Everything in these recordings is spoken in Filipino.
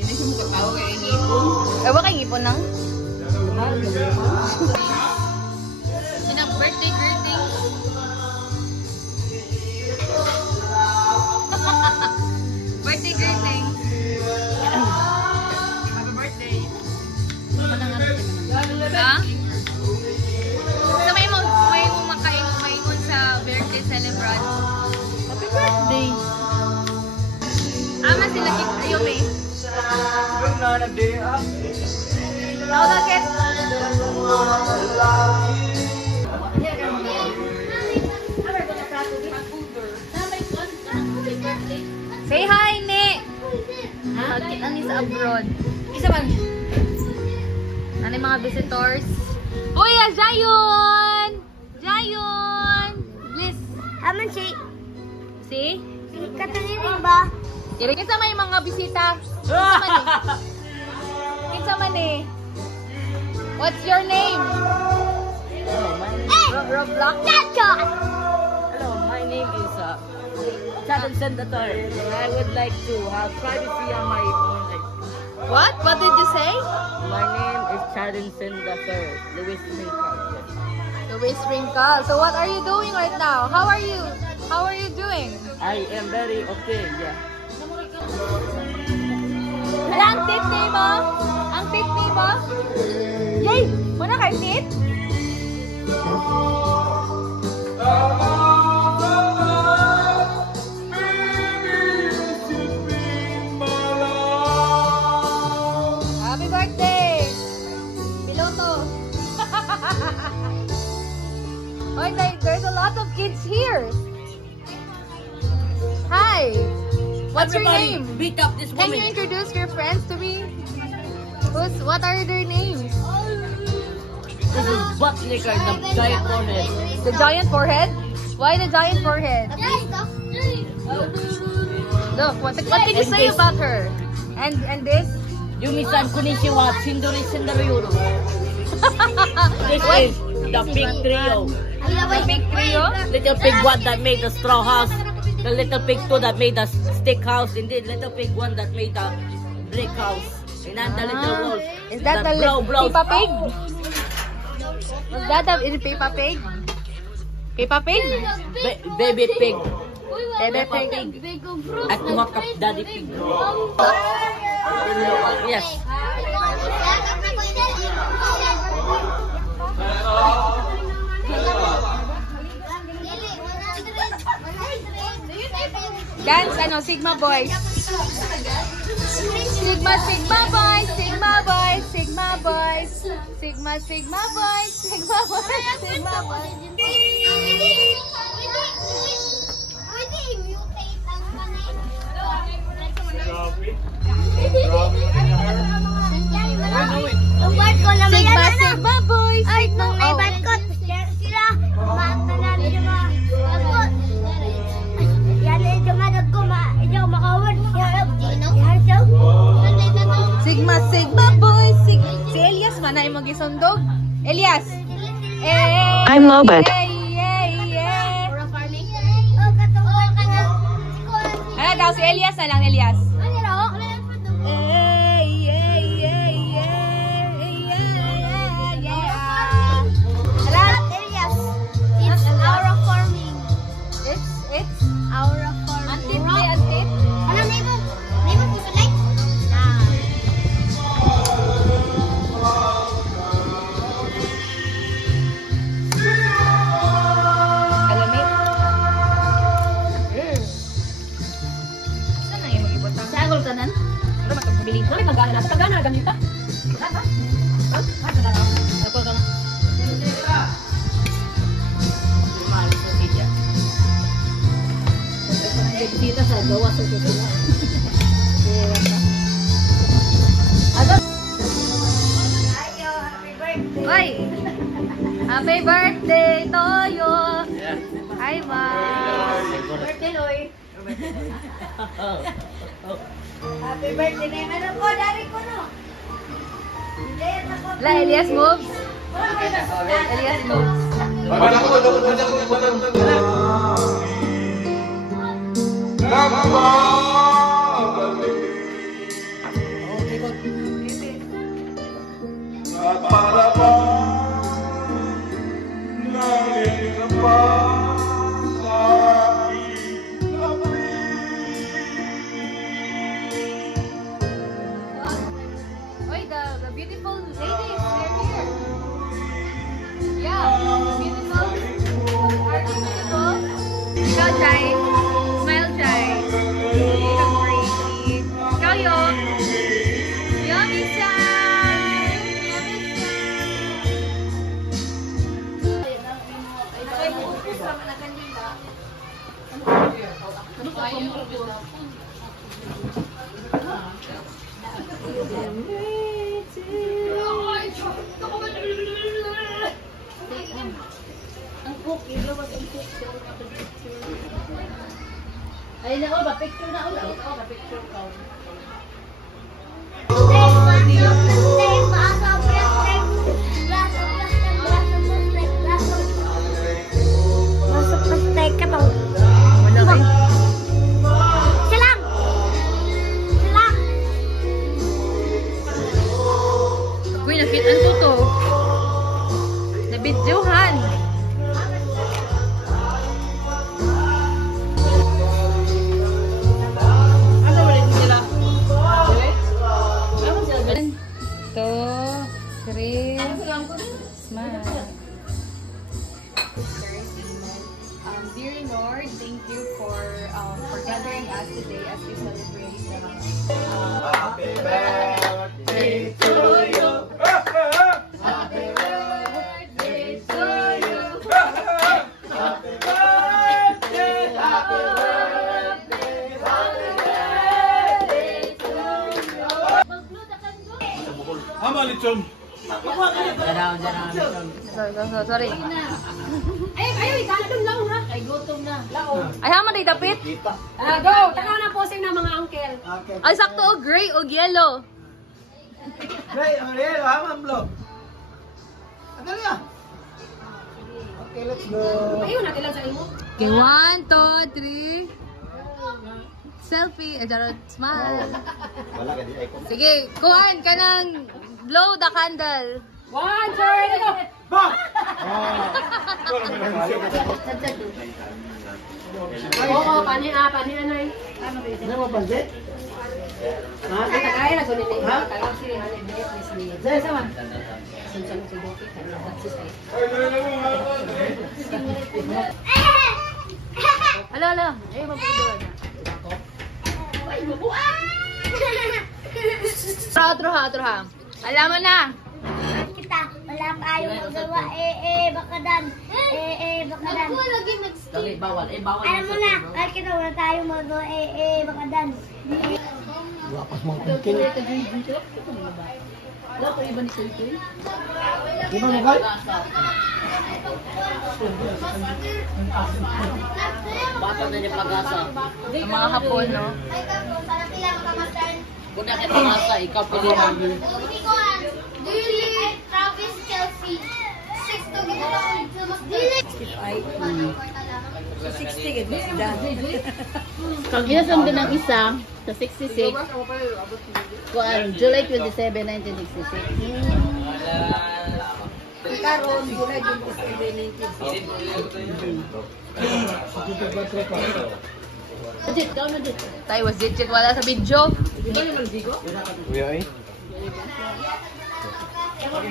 Hindi siya mukatawa kaya ngipon. Ewa kay ngipon nang? Sinang birthday greeting. Birthday greeting. Happy birthday. Ha? So may mo makaingon sa birthday celebrant. Happy birthday! Ama sila kit ayo me. Tao bakit? Say hi, Ne! Magkita ni sa abroad. Isa man. Ano yung mga visitors? Uy, Jayon! Jayon! Bliss! Aman si See? Katanirin ba? Kinsa may mga bisita? Kinsa man eh? Kinsa man eh? What's your name? Roblox? Chacho! Hello, my name is Chadon Senator. I would like to have privacy on my own. What? What did you say? My name is Chadon Senator. Luis Ringkal. Luis Ringkal. So what are you doing right now? How are you? How are you doing? I am very okay, yeah. Hala, ang tit ni mo? Ang tit ni mo? Yay! Muna kay tit? Happy birthday! Piloto! Oy, there's a lot of kids here! Hi! What's your name? Beat up this Can woman. you introduce your friends to me? What are their names? This is Buttlicker, the giant forehead. The giant forehead? Why the giant forehead? Look, what can you say about her? And this? Yumisan Kunishiwa, Shindori Shindarayuro. This is the big trio. The big trio? Little pig one that made the straw house. The little pig two that made the stick house. And the little pig one that made the brick house. And then the little wolf. Is that the Peppa Pig? Was that the Peppa Pig? Peppa Pig? Baby pig. Baby Peppa Pig. Pig. At makap daddy pig. Yes. Dance, Sigma Boys. Sigma, Sigma Boys, Sigma Boys, Sigma Boys. Sigma, Sigma Boys, Sigma Boys, Sigma Boys. Sigma, Sigma Boys, Sigma Boys. Sigma, Sigma Boys, Si Elias man na imong gisundog. Elias. I'm Lobot. Ano daw si Elias na lang, Elias. It's Aura forming. antit may antit. Ano neighbor? Neighbor po sa like? Kalamit. Saan ang imong ibutang? Sa agol tanan. Ano matagbiling? Kami magana sa tagana gamita. Ha? Ako ka na. Kita sa gawa sa sila. Oy! Happy birthday, Toyo! Hi, Ma! Birthday, Loy. Happy birthday na yung ano po, dari ko no. La, Elias moves. Elias moves. Ay na ba picture na ulo? Ba picture ka. Uy, nakitaan ko to. Nabidyohan. Ano ulit sila? 2, 3, smile. Dear Lord, thank you for gathering us today as we celebrate Happy birthday to you. Happy birthday to you. Happy birthday, happy birthday, happy birthday to you. Hama lechon. Sorry. Ay, daladong lang ha. Ay, gutom na. Lao. Ay, hama na dapit. Go! Tanaw na posing ng mga uncle. Ay, sakto o gray o yellow. Hey, ang relo, hama blog. Ano niya? Okay, let's go. Ayun, nakilan sa imo. Okay, 1, 2, 3. Selfie. Charot, smile. Wala ka di ay ko. Sige, kuhan ka ng blow the candle. 1, 2, 3. Ba! Oo, pani anay. Ano mo pansit? Kaya na gunin ni. Ha? Kaya si Hanen ni. Sa sama. Sunsan si Doki kaya taksis ay. Ala. Ay, mabudo na. Outro ha. Alam mo na. Kita, wala tayong magawa. Bakadan. Bakadan. Ako lagi Dali, bawal. Bawal. Alam mo na, kahit kita wala tayong magawa. Bakadan. Wapas mo thinking. Wala ko iba ni Kuy. Di ba mo kay? Bata na niya pag-asa. Ang mga hapon, no? Kung na kita pag-asa, ikaw pilihan. Do you live Travis Kelsey? 6 to get along. Do you live? Kag ginasundo ng isa sa 66. Kuan July 27, 1966. Karon July 27, 1966. Jit, kau na jit. Tayo was digit wala sa video. Uy.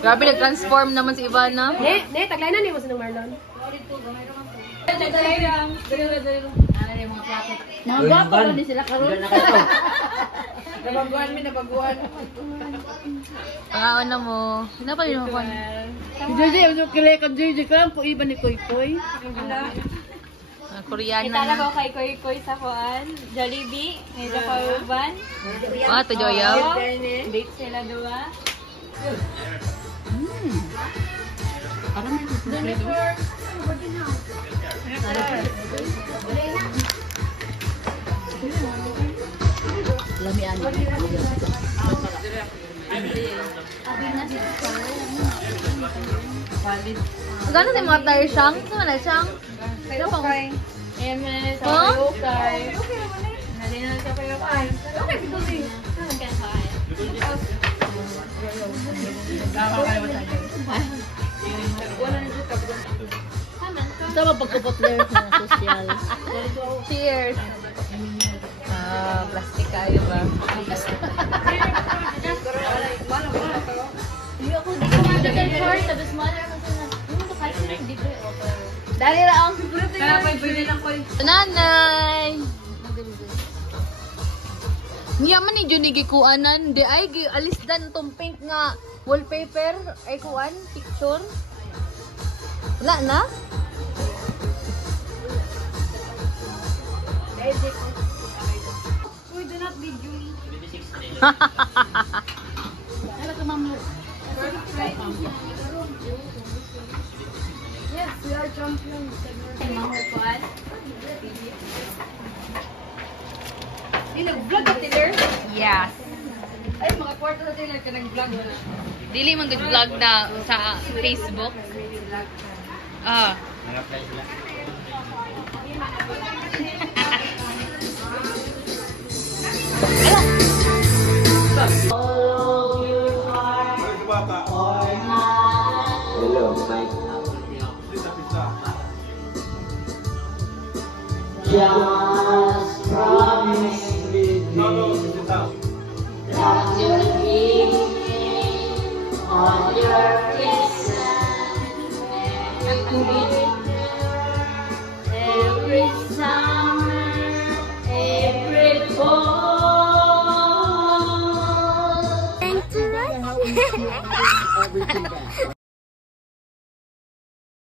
Grabe, nag-transform naman si Ivana. Ne, taglay na ni mo sa Marlon. Mga gwapo ko din sila karon. Nabaguan. Pangaon na mo. Sino pa rin ako? JJ, ano kile ka JJ ka po iba ni Koy Koy. Koreana Itala na. ko kay Koy Koy sa kuan, Jollibee, may sa Kauban. Ah, to Joyaw. Date sila dua. Lamian. Gano'n si mga tire siyang? Saan na siyang? Pero pa kay Ayan sa Huh? Kay. Halina sa Kay. Okay, sige. Hanggang kay. Ito ba pagkupotler sa social? Cheers! Plastic kayo ba? Dali lang. Nanay! Niya man ni Juni gikuanan, di ay alis dan tong pink nga wallpaper ay kuan picture. Wala na? Yes, we are champions. Mahukuan. Di nag-vlog ka, Taylor? Yes. Ay, mga kwarto na Taylor ka nag-vlog na. Dili man good vlog na sa Facebook. Ah. Hello, Mike. Just promise me that you'll be on your every summer, every fall. Thanks to us.